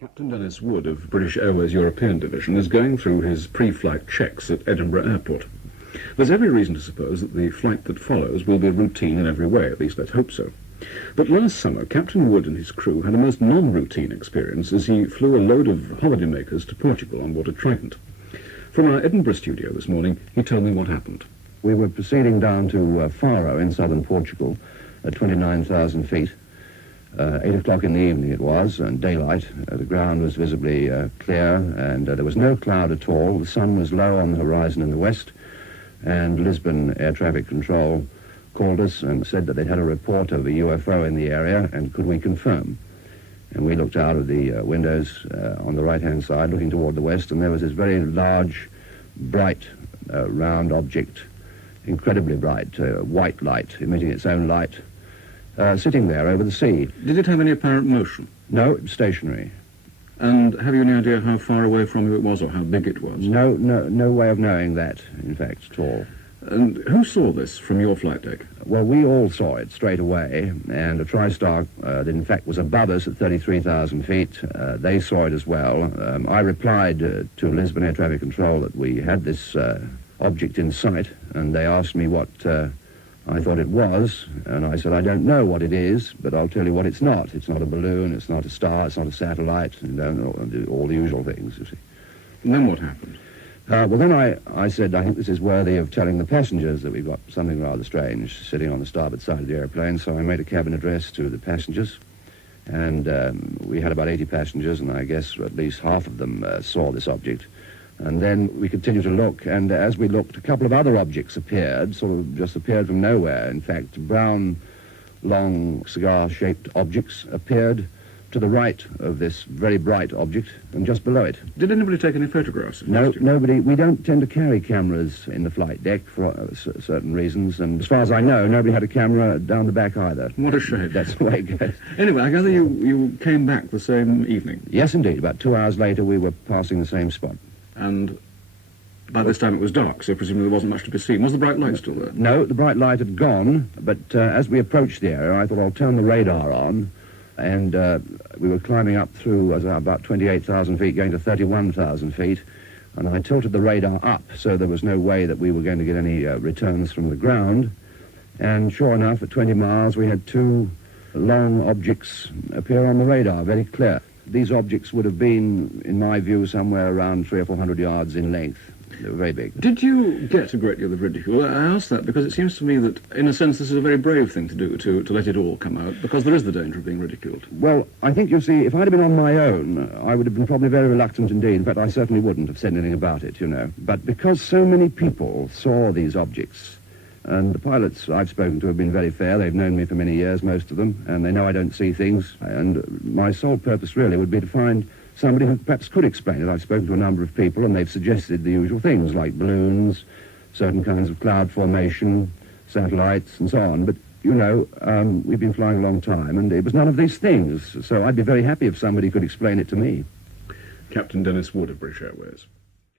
Captain Denis Wood of British Airways European Division is going through his pre-flight checks at Edinburgh Airport. There's every reason to suppose that the flight that follows will be routine in every way, at least let's hope so. But last summer, Captain Wood and his crew had a most non-routine experience as he flew a load of holidaymakers to Portugal on board a Trident. From our Edinburgh studio this morning, he told me what happened. We were proceeding down to Faro in southern Portugal at 29,000 feet. 8 o'clock in the evening it was, and daylight. The ground was visibly clear, and there was no cloud at all. The sun was low on the horizon in the west, and Lisbon Air Traffic Control called us and said that they'd had a report of a UFO in the area, and could we confirm? And we looked out of the windows on the right-hand side, looking toward the west, and there was this very large, bright, round object, incredibly bright, white light, emitting its own light, sitting there over the sea. Did it have any apparent motion? No, it was stationary. And have you any idea how far away from you it was or how big it was? No way of knowing that, in fact, at all. And who saw this from your flight deck? Well, we all saw it straight away, and a TriStar that in fact was above us at 33,000 feet, they saw it as well. I replied to Lisbon Air Traffic Control that we had this object in sight, and they asked me what I thought it was, and I said, I don't know what it is, but I'll tell you what it's not. It's not a balloon, it's not a star, it's not a satellite, and all the usual things, you see. And then what happened? Well, then I said, I think this is worthy of telling the passengers that we've got something rather strange sitting on the starboard side of the airplane, so I made a cabin address to the passengers, and we had about 80 passengers, and I guess at least half of them saw this object. And then we continued to look, and as we looked, a couple of other objects appeared, sort of just appeared from nowhere. In fact, brown, long, cigar-shaped objects appeared to the right of this very bright object and just below it. Did anybody take any photographs? No, nobody. We don't tend to carry cameras in the flight deck for certain reasons, and as far as I know, nobody had a camera down the back either. What a shame. That's the way it goes. Anyway, I gather you came back the same evening? Yes, indeed. About 2 hours later, we were passing the same spot. And by this time it was dark, so presumably there wasn't much to be seen. Was the bright light still there? No, the bright light had gone, but as we approached the area, I thought I'll turn the radar on, and we were climbing up through about 28,000 feet, going to 31,000 feet, and I tilted the radar up, so there was no way that we were going to get any returns from the ground. And sure enough, at 20 miles, we had two long objects appear on the radar, very clear. These objects would have been, in my view, somewhere around 300 or 400 yards in length. They were very big. Did you get a great deal of ridicule? I ask that because it seems to me that, in a sense, this is a very brave thing to do, to let it all come out, because there is the danger of being ridiculed. Well, I think, you see, if I'd have been on my own, I would have been probably very reluctant indeed. In fact, I certainly wouldn't have said anything about it, you know. But because so many people saw these objects, and the pilots I've spoken to have been very fair. They've known me for many years, most of them, and they know I don't see things. And my sole purpose really would be to find somebody who perhaps could explain it. I've spoken to a number of people, and they've suggested the usual things, like balloons, certain kinds of cloud formation, satellites, and so on. But, you know, we've been flying a long time, and it was none of these things. So I'd be very happy if somebody could explain it to me. Captain Denis Wood of British Airways.